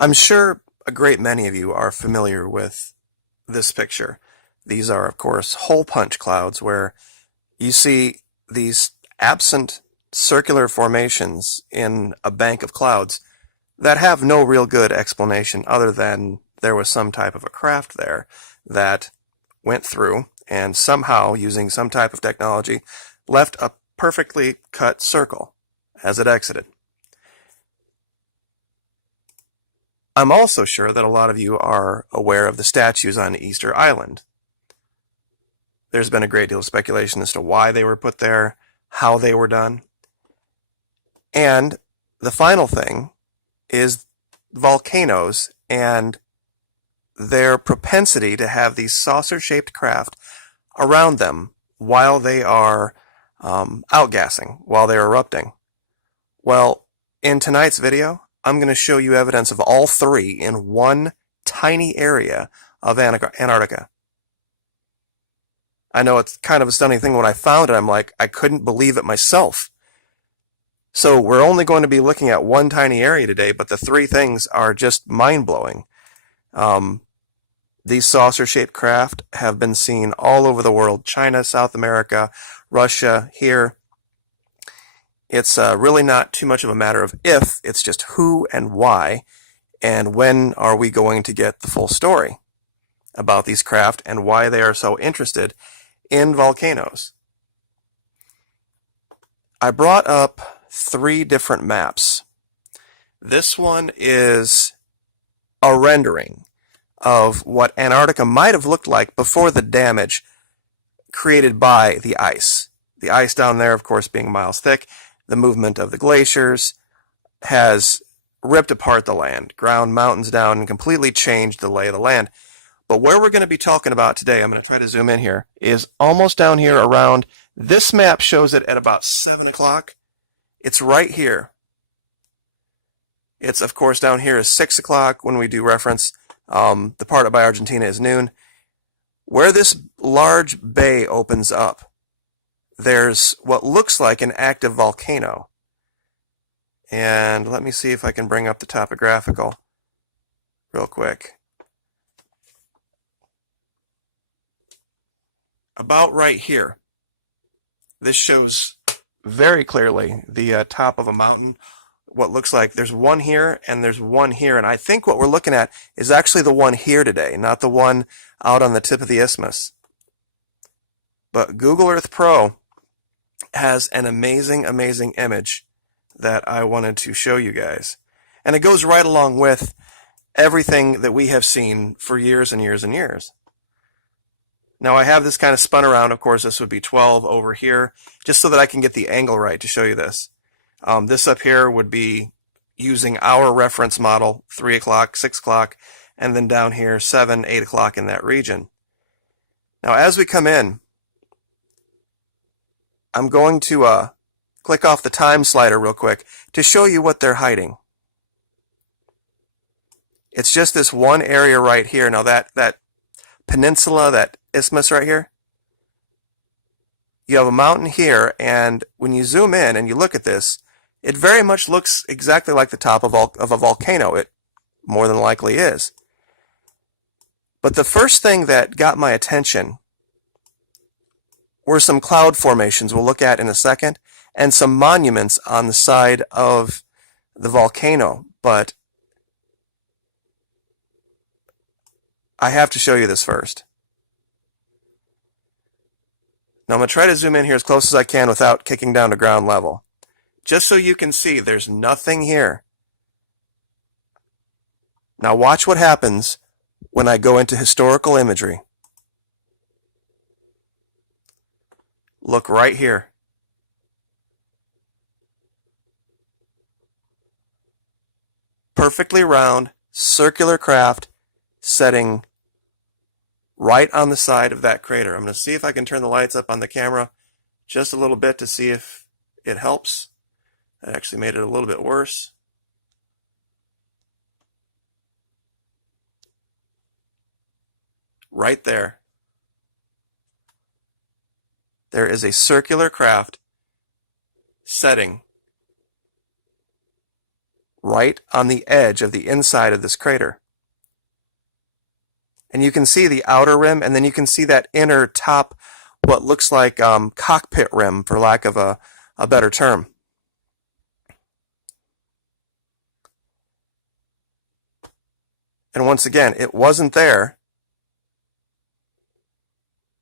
I'm sure a great many of you are familiar with this picture. These are, of course, hole punch clouds where you see these absent circular formations in a bank of clouds that have no real good explanation other than there was some type of a craft there that went through and somehow, using some type of technology, left a perfectly cut circle as it exited. I'm also sure that a lot of you are aware of the statues on Easter Island. There's been a great deal of speculation as to why they were put there, how they were done. And the final thing is volcanoes and their propensity to have these saucer-shaped craft around them while they are outgassing, while they're erupting. Well, in tonight's video, I'm going to show you evidence of all three in one tiny area of Antarctica. I know it's kind of a stunning thing. When I found it, I'm like, I couldn't believe it myself. So we're only going to be looking at one tiny area today, but the three things are just mind-blowing. These saucer-shaped craft have been seen all over the world: China, South America, Russia, here. It's really not too much of a matter of if, it's just who and why, and when are we going to get the full story about these craft and why they are so interested in volcanoes. I brought up three different maps. This one is a rendering of what Antarctica might have looked like before the damage created by the ice. The ice down there, of course, being miles thick, the movement of the glaciers has ripped apart the land, ground mountains down, and completely changed the lay of the land. But where we're going to be talking about today, I'm going to try to zoom in here, is almost down here around, this map shows it at about 7 o'clock. It's right here. It's, of course, down here is 6 o'clock when we do reference. The part by Argentina is noon. Where this large bay opens up, there's what looks like an active volcano. And let me see if I can bring up the topographical real quick. About right here, this shows very clearly the top of a mountain. What looks like there's one here and there's one here, and I think what we're looking at is actually the one here today, not the one out on the tip of the isthmus. But Google Earth Pro has an amazing image that I wanted to show you guys, and it goes right along with everything that we have seen for years and years and years. Now I have this kind of spun around. Of course, this would be 12 over here, just so that I can get the angle right to show you this. This up here would be using our reference model, 3 o'clock, 6 o'clock, and then down here, 7, 8 o'clock in that region. Now, as we come in, I'm going to click off the time slider real quick to show you what they're hiding. It's just this one area right here. Now, that peninsula, that isthmus right here, you have a mountain here, and when you zoom in and you look at this, it very much looks exactly like the top of a volcano. It more than likely is. But the first thing that got my attention were some cloud formations we'll look at in a second, and some monuments on the side of the volcano. But I have to show you this first. Now I'm going to try to zoom in here as close as I can without kicking down to ground level, just so you can see there's nothing here. Now watch what happens when I go into historical imagery. Look right here. Perfectly round, circular craft setting right on the side of that crater. I'm going to see if I can turn the lights up on the camera just a little bit to see if it helps. That actually made it a little bit worse. Right there. There is a circular craft setting right on the edge of the inside of this crater. And you can see the outer rim, and then you can see that inner top, what looks like cockpit rim, for lack of a better term. And once again, it wasn't there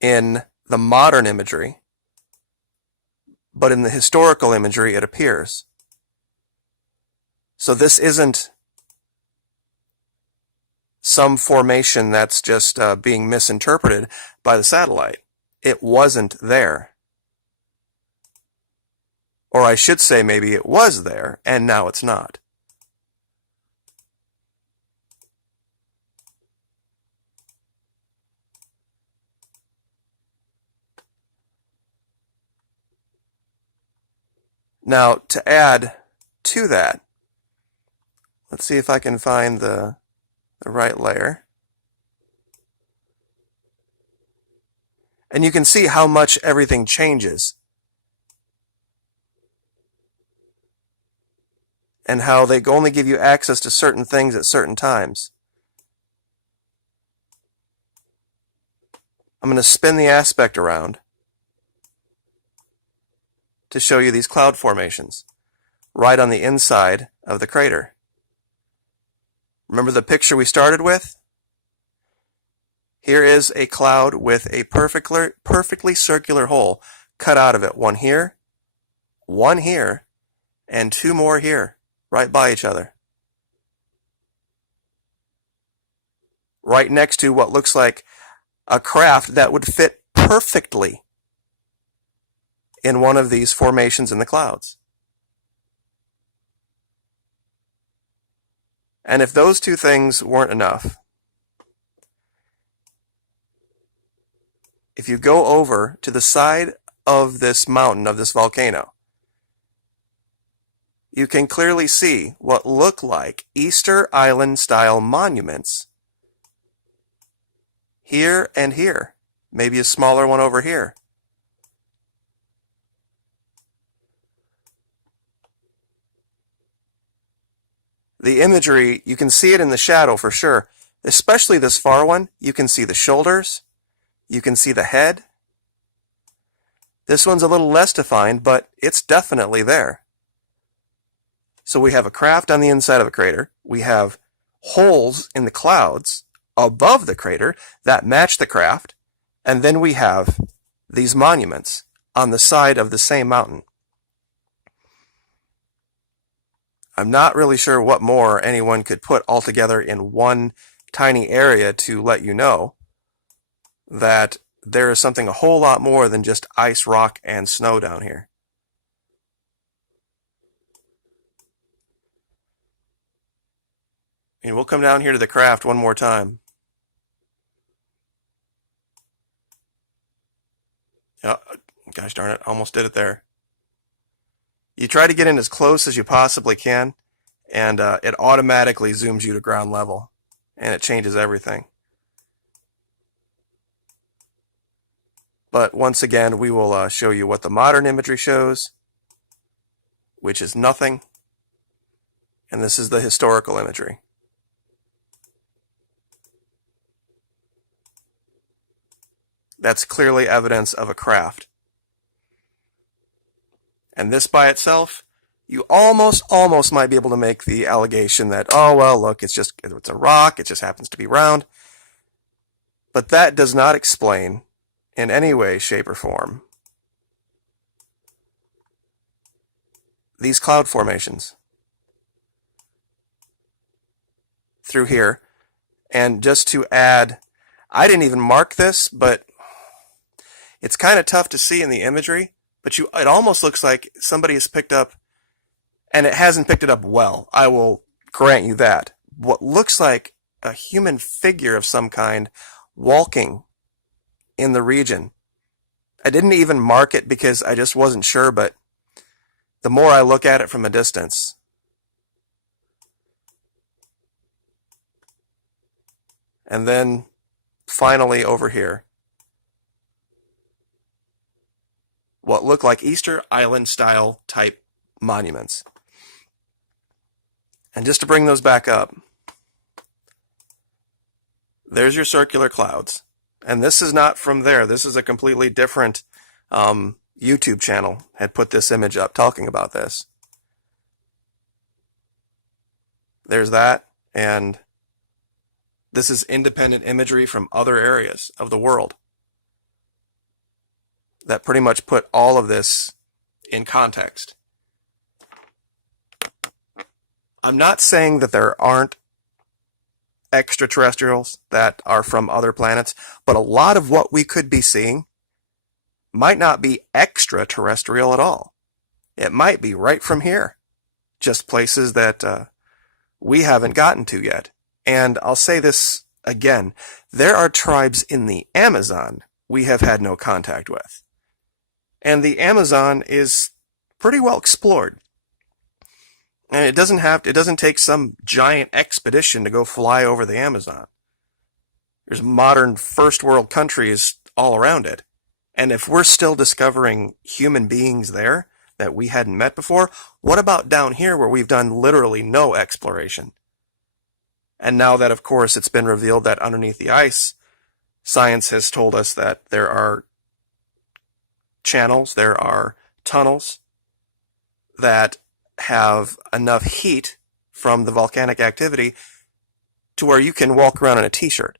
in the modern imagery, but in the historical imagery it appears. So this isn't some formation that's just being misinterpreted by the satellite. It wasn't there. Or I should say maybe it was there, and now it's not. Now, to add to that, let's see if I can find the right layer. And you can see how much everything changes. And how they only give you access to certain things at certain times. I'm going to spin the aspect around to show you these cloud formations right on the inside of the crater. Remember the picture we started with? Here is a cloud with a perfectly circular hole cut out of it. One here, and two more here, right by each other. Right next to what looks like a craft that would fit perfectly in one of these formations in the clouds. And if those two things weren't enough, if you go over to the side of this mountain, of this volcano, you can clearly see what look like Easter Island style monuments here and here. Maybe a smaller one over here. The imagery, you can see it in the shadow for sure. Especially this far one, you can see the shoulders, you can see the head. This one's a little less defined, but it's definitely there. So we have a craft on the inside of a crater. We have holes in the clouds above the crater that match the craft. And then we have these monuments on the side of the same mountain. I'm not really sure what more anyone could put all together in one tiny area to let you know that there is something a whole lot more than just ice, rock, and snow down here. And we'll come down here to the craft one more time. Oh, gosh darn it, almost did it there. You try to get in as close as you possibly can, and it automatically zooms you to ground level, and it changes everything. But once again, we will show you what the modern imagery shows, which is nothing, and this is the historical imagery. That's clearly evidence of a craft. And this by itself, you almost might be able to make the allegation that, oh, well, look, it's a rock, it just happens to be round. But that does not explain, in any way, shape, or form, these cloud formations through here. And just to add, I didn't even mark this, but it's kind of tough to see in the imagery. But it almost looks like somebody has picked up, and it hasn't picked it up well, I will grant you that, what looks like a human figure of some kind walking in the region. I didn't even mark it because I just wasn't sure, but the more I look at it from a distance, and then finally over here, what look like Easter Island style type monuments. And just to bring those back up, there's your circular clouds. And this is not from there. This is a completely different YouTube channel had put this image up talking about this. There's that, and this is independent imagery from other areas of the world that pretty much put all of this in context. I'm not saying that there aren't extraterrestrials that are from other planets, but a lot of what we could be seeing might not be extraterrestrial at all. It might be right from here, just places that we haven't gotten to yet. And I'll say this again, there are tribes in the Amazon we have had no contact with. And the Amazon is pretty well explored. And it doesn't take some giant expedition to go fly over the Amazon. There's modern first world countries all around it. And if we're still discovering human beings there that we hadn't met before, what about down here where we've done literally no exploration? And now that, of course, it's been revealed that underneath the ice, science has told us that there are channels, there are tunnels that have enough heat from the volcanic activity to where you can walk around in a t-shirt,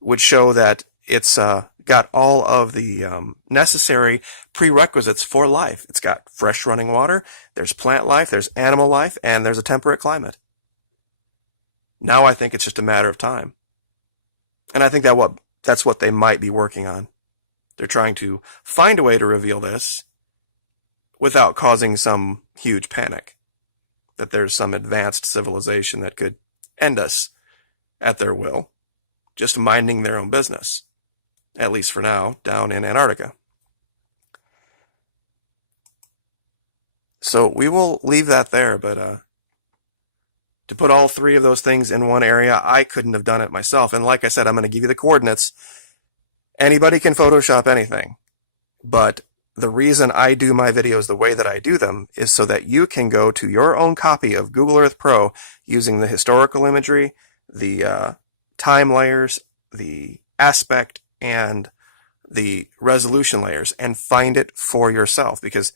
would show that it's got all of the necessary prerequisites for life. It's got fresh running water, there's plant life, there's animal life, and there's a temperate climate. Now I think it's just a matter of time. And I think that's what they might be working on. They're trying to find a way to reveal this without causing some huge panic, that there's some advanced civilization that could end us at their will, just minding their own business, at least for now, down in Antarctica. So we will leave that there, but to put all three of those things in one area, I couldn't have done it myself. And like I said, I'm going to give you the coordinates. Anybody can Photoshop anything, but the reason I do my videos the way that I do them is so that you can go to your own copy of Google Earth Pro using the historical imagery, the time layers, the aspect, and the resolution layers, and find it for yourself, because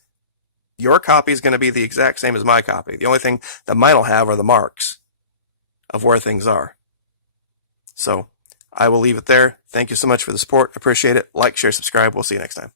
your copy is going to be the exact same as my copy. The only thing that mine will have are the marks of where things are. So I will leave it there. Thank you so much for the support. Appreciate it. Like, share, subscribe. We'll see you next time.